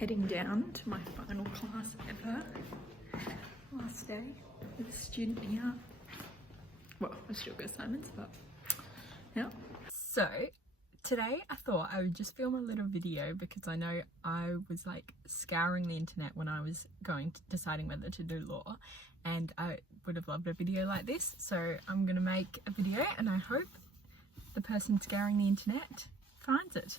heading down to my final class ever. Last day with a student here. Well, I still got assignments, but yeah. So today I thought I would just film a little video because I know I was like scouring the internet when I was deciding whether to do law, and I would have loved a video like this. So I'm gonna make a video and I hope the person scouring the internet finds it.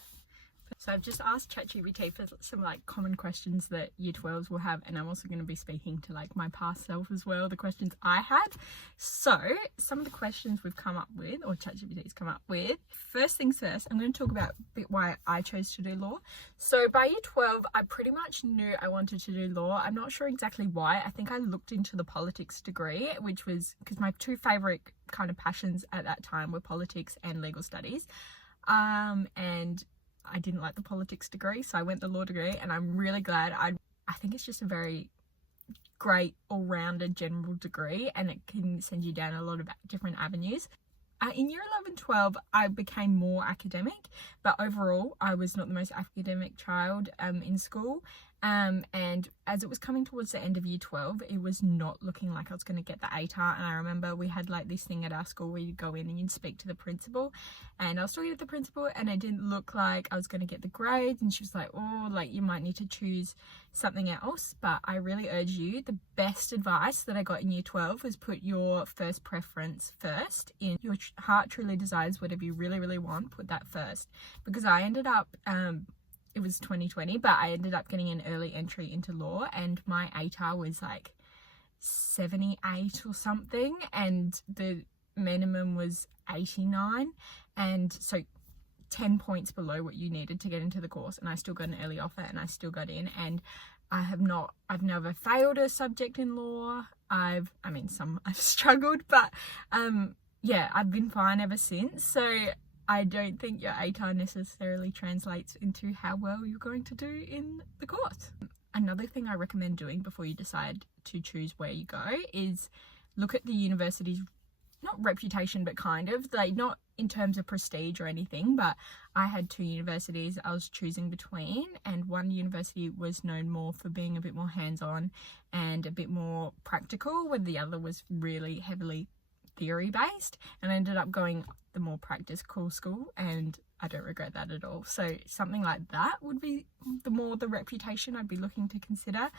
So I've just asked ChatGPT for some like common questions that year 12s will have, and I'm also going to be speaking to like my past self as well, the questions I had. So some of the questions we've come up with, or ChatGPT's come up with. First things first, I'm going to talk about a bit why I chose to do law. So by year 12, I pretty much knew I wanted to do law. I'm not sure exactly why. I think I looked into the politics degree, which was because my two favourite kind of passions at that time were politics and legal studies. And I didn't like the politics degree, so I went the law degree, and I'm really glad. I think it's just a very great all-rounded general degree, and it can send you down a lot of different avenues. In year 11, 12, I became more academic, but overall, I was not the most academic child in school. And as it was coming towards the end of year 12, it was not looking like I was going to get the ATAR. And I remember we had like this thing at our school where you'd go in and you'd speak to the principal, and I was talking to the principal and it didn't look like I was going to get the grades, and she was like, oh, like you might need to choose something else. But I really urge you, the best advice that I got in year 12 was put your first preference first. In your heart truly desires whatever you really, really want, put that first. Because I ended up, it was 2020, but I ended up getting an early entry into law, and my ATAR was like 78 or something, and the minimum was 89, and so 10 points below what you needed to get into the course. And I still got an early offer and I still got in, and I've never failed a subject in law. I've struggled, but yeah, I've been fine ever since. So I don't think your ATAR necessarily translates into how well you're going to do in the course. Another thing I recommend doing before you decide to choose where you go is look at the university's, not reputation, but kind of, like not in terms of prestige or anything, but I had two universities I was choosing between, and one university was known more for being a bit more hands-on and a bit more practical, where the other was really heavily theory based, and I ended up going the more practical school, and I don't regret that at all. So something like that would be the reputation I'd be looking to consider.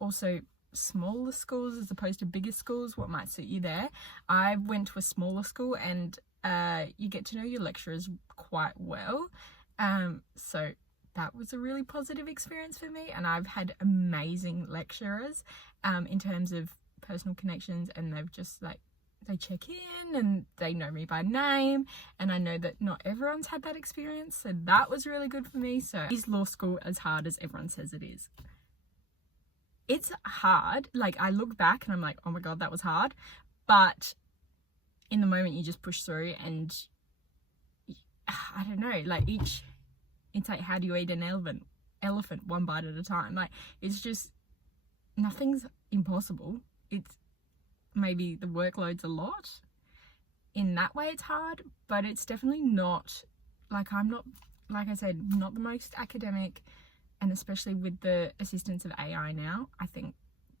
Also smaller schools as opposed to bigger schools, what might suit you there. I went to a smaller school, and you get to know your lecturers quite well, so that was a really positive experience for me, and I've had amazing lecturers in terms of personal connections, and they've just like, they check in and they know me by name, and I know that not everyone's had that experience, so that was really good for me. So is law school as hard as everyone says it is? It's hard. Like, I look back and I'm like, oh my god, that was hard, but in the moment you just push through, and I don't know, like it's like, how do you eat an elephant one bite at a time? Like, it's just, nothing's impossible. It's maybe the workload's a lot. In that way it's hard, but it's definitely not, like, I'm not, like I said, not the most academic, and especially with the assistance of AI now, I think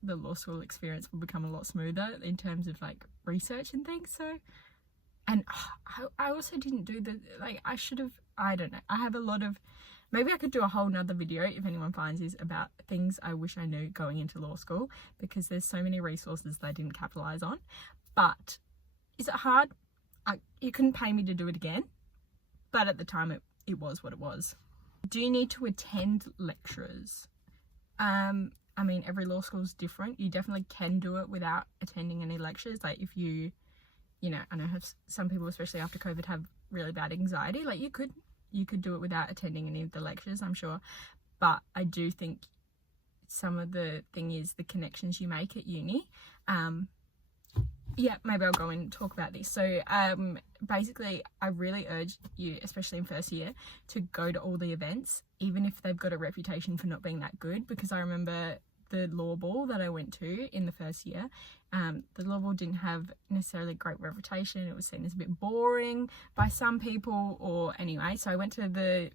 the law school experience will become a lot smoother in terms of like research and things. So, and I also didn't do I should have, I don't know, I have a lot of, maybe I could do a whole nother video if anyone finds this, about things I wish I knew going into law school, because there's so many resources that I didn't capitalize on. But is it hard? You couldn't pay me to do it again, but at the time it was what it was. Do you need to attend lectures? I mean, every law school is different. You definitely can do it without attending any lectures. Like, if you know, I know some people, especially after COVID, have really bad anxiety. Like, you could do it without attending any of the lectures, I'm sure. But I do think some of the thing is the connections you make at uni. Yeah, maybe I'll go and talk about this. So basically, I really urge you, especially in first year, to go to all the events, even if they've got a reputation for not being that good. Because I remember the law ball that I went to in the first year, the law ball didn't have necessarily a great reputation. It was seen as a bit boring by some people, or anyway. So I went to the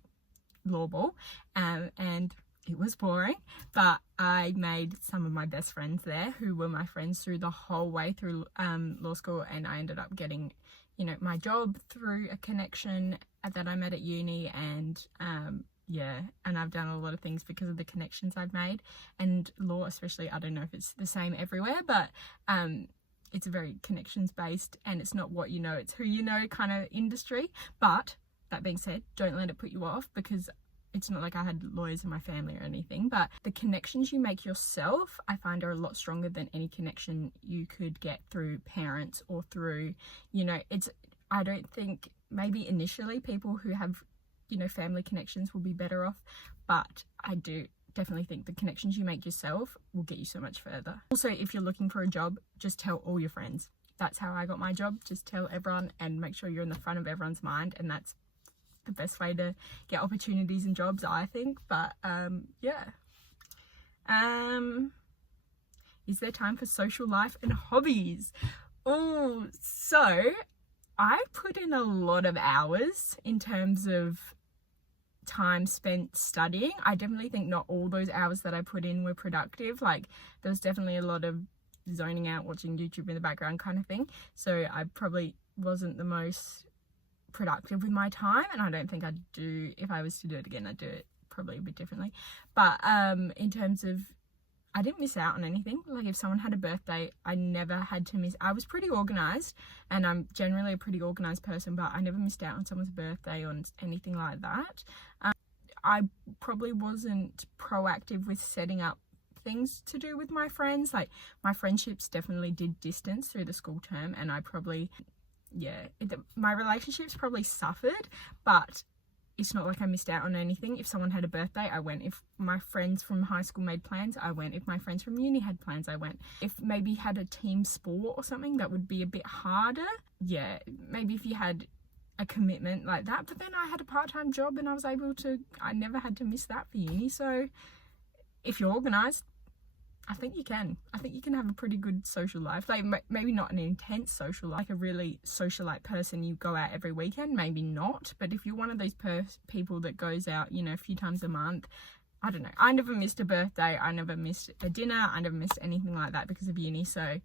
law ball, and it was boring, but I made some of my best friends there who were my friends through the whole way through law school, and I ended up getting, you know, my job through a connection that I met at uni, and yeah, and I've done a lot of things because of the connections I've made. And law especially, I don't know if it's the same everywhere, but it's a very connections based, and it's not what you know, it's who you know kind of industry. But that being said, don't let it put you off, because it's not like I had lawyers in my family or anything, but the connections you make yourself, I find, are a lot stronger than any connection you could get through parents or through, you know, I don't think, maybe initially people who have, you know, family connections will be better off, but I do definitely think the connections you make yourself will get you so much further. Also, if you're looking for a job, just tell all your friends. That's how I got my job. Just tell everyone and make sure you're in the front of everyone's mind, and that's the best way to get opportunities and jobs, I think. But yeah, is there time for social life and hobbies? Oh, so I put in a lot of hours in terms of time spent studying. I definitely think not all those hours that I put in were productive. Like, there was definitely a lot of zoning out, watching YouTube in the background kind of thing, so I probably wasn't the most productive with my time, and I don't think I'd do, if I was to do it again, I'd do it probably a bit differently. But in terms of, I didn't miss out on anything. Like, if someone had a birthday, I never had to miss. I was pretty organized, and I'm generally a pretty organized person, but I never missed out on someone's birthday or anything like that. I probably wasn't proactive with setting up things to do with my friends. Like, my friendships definitely did distance through the school term, and I probably, yeah, my relationships probably suffered, but it's not like I missed out on anything. If someone had a birthday, I went. If my friends from high school made plans, I went. If my friends from uni had plans, I went. If maybe had a team sport or something, that would be a bit harder. Yeah, maybe if you had a commitment like that. But then I had a part-time job, and I never had to miss that for uni. So if you're organised, I think you can have a pretty good social life. Like, maybe not an intense social life, like a really socialite person, you go out every weekend, maybe not. But if you're one of those people that goes out, you know, a few times a month, I don't know. I never missed a birthday, I never missed a dinner, I never missed anything like that because of uni. So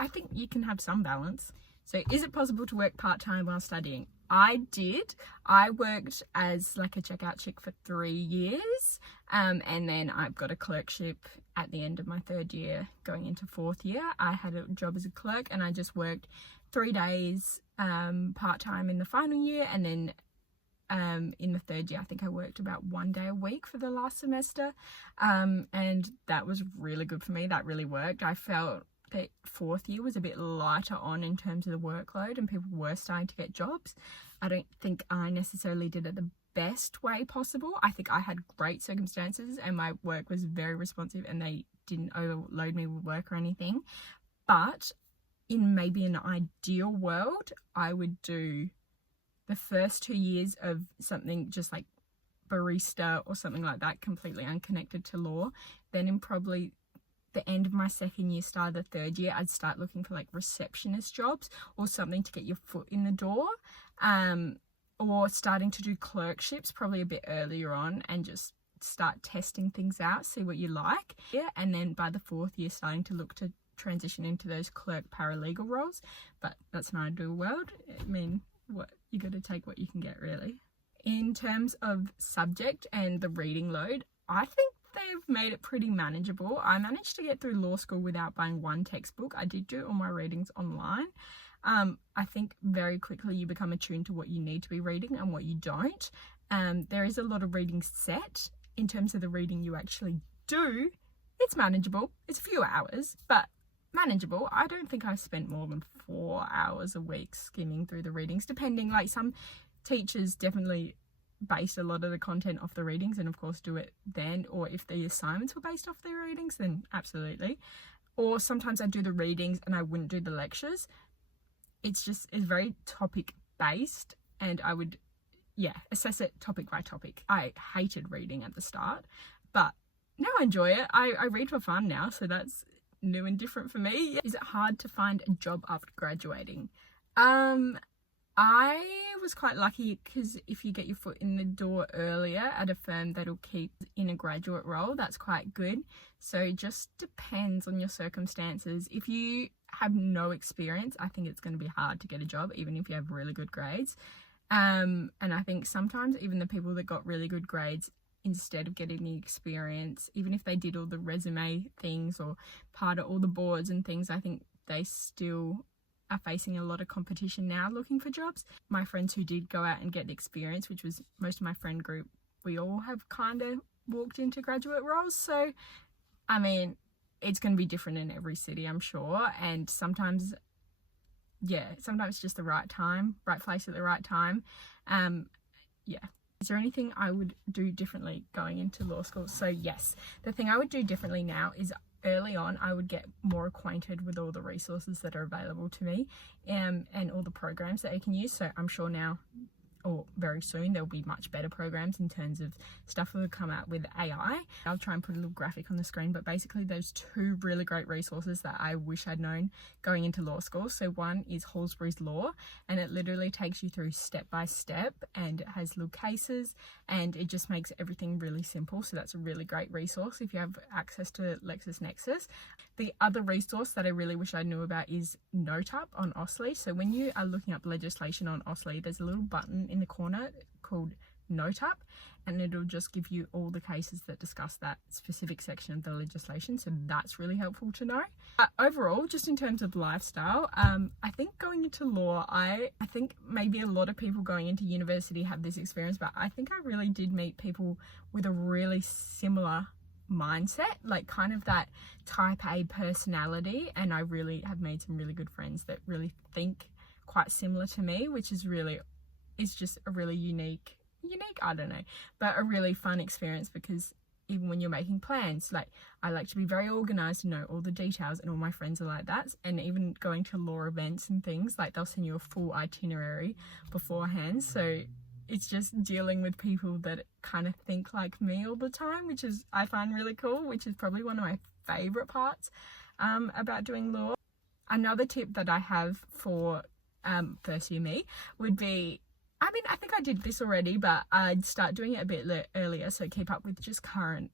I think you can have some balance. So is it possible to work part-time while studying? I did. I worked as like a checkout chick for 3 years, and then I've got a clerkship at the end of my 3rd year going into 4th year. I had a job as a clerk, and I just worked 3 days part-time in the final year, and then in the 3rd year I think I worked about 1 day a week for the last semester, and that was really good for me. That really worked. I felt that 4th year was a bit lighter on in terms of the workload, and people were starting to get jobs. I don't think I necessarily did it the best way possible. I think I had great circumstances, and my work was very responsive, and they didn't overload me with work or anything. But in maybe an ideal world, I would do the first 2 years of something just like barista or something like that, completely unconnected to law. Then in probably the end of my 2nd year, start of the 3rd year, I'd start looking for like receptionist jobs or something to get your foot in the door, or starting to do clerkships probably a bit earlier on, and just start testing things out, see what you like. Yeah, and then by the 4th year, starting to look to transition into those clerk paralegal roles. But that's an ideal world. I mean, what you got to take what you can get, really. In terms of subject and the reading load, I think they've made it pretty manageable. I managed to get through law school without buying one textbook. I did do all my readings online. I think very quickly you become attuned to what you need to be reading and what you don't. There is a lot of reading set. In terms of the reading you actually do, it's manageable. It's a few hours, but manageable. I don't think I spent more than 4 hours a week skimming through the readings, depending. Like, some teachers definitely based a lot of the content off the readings, and of course do it then, or if the assignments were based off the readings, then absolutely. Or sometimes I do the readings and I wouldn't do the lectures. It's very topic based, and I would assess it topic by topic. I hated reading at the start, but now I enjoy it. I read for fun now, so that's new and different for me. Is it hard to find a job after graduating? I was quite lucky because if you get your foot in the door earlier at a firm that'll keep in a graduate role, that's quite good. So it just depends on your circumstances. If you have no experience, I think it's going to be hard to get a job, even if you have really good grades. And I think sometimes even the people that got really good grades, instead of getting the experience, even if they did all the resume things or part of all the boards and things, I think they still are facing a lot of competition now looking for jobs. My friends who did go out and get the experience, which was most of my friend group, we all have kind of walked into graduate roles. So, I mean, it's going to be different in every city, I'm sure. And sometimes it's just the right time, right place at the right time. Is there anything I would do differently going into law school? So yes, the thing I would do differently now is early on I would get more acquainted with all the resources that are available to me, and all the programs that I can use. So I'm sure now, or very soon, there'll be much better programs in terms of stuff that will come out with AI. I'll try and put a little graphic on the screen, but basically those two really great resources that I wish I'd known going into law school. So one is Halsbury's Law, and it literally takes you through step by step, and it has little cases, and it just makes everything really simple. So that's a really great resource if you have access to LexisNexis. The other resource that I really wish I knew about is NoteUp on Ausly. So when you are looking up legislation on Ausly, there's a little button in the corner called NoteUp, and it'll just give you all the cases that discuss that specific section of the legislation. So that's really helpful to know. Overall, just in terms of lifestyle, I think going into law, I think maybe a lot of people going into university have this experience, but I think I really did meet people with a really similar mindset, like kind of that type A personality, and I really have made some really good friends that really think quite similar to me, which is just a really unique, I don't know, but a really fun experience, because even when you're making plans, like I like to be very organized and know all the details, and all my friends are like that. And even going to law events and things, like they'll send you a full itinerary beforehand. So it's just dealing with people that kind of think like me all the time, which is, I find really cool, which is probably one of my favorite parts about doing law. Another tip that I have for first year me would be, I mean, I think I did this already, but I'd start doing it a bit earlier. So keep up with just current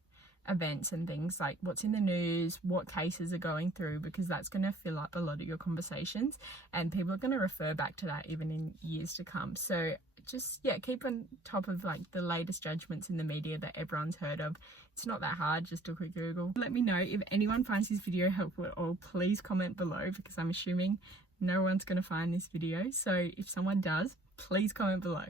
events and things, like what's in the news, what cases are going through, because that's going to fill up a lot of your conversations, and people are going to refer back to that even in years to come. So just, keep on top of like the latest judgments in the media that everyone's heard of. It's not that hard, just a quick Google. Let me know if anyone finds this video helpful at all. Please comment below, because I'm assuming no one's going to find this video. So if someone does, please comment below.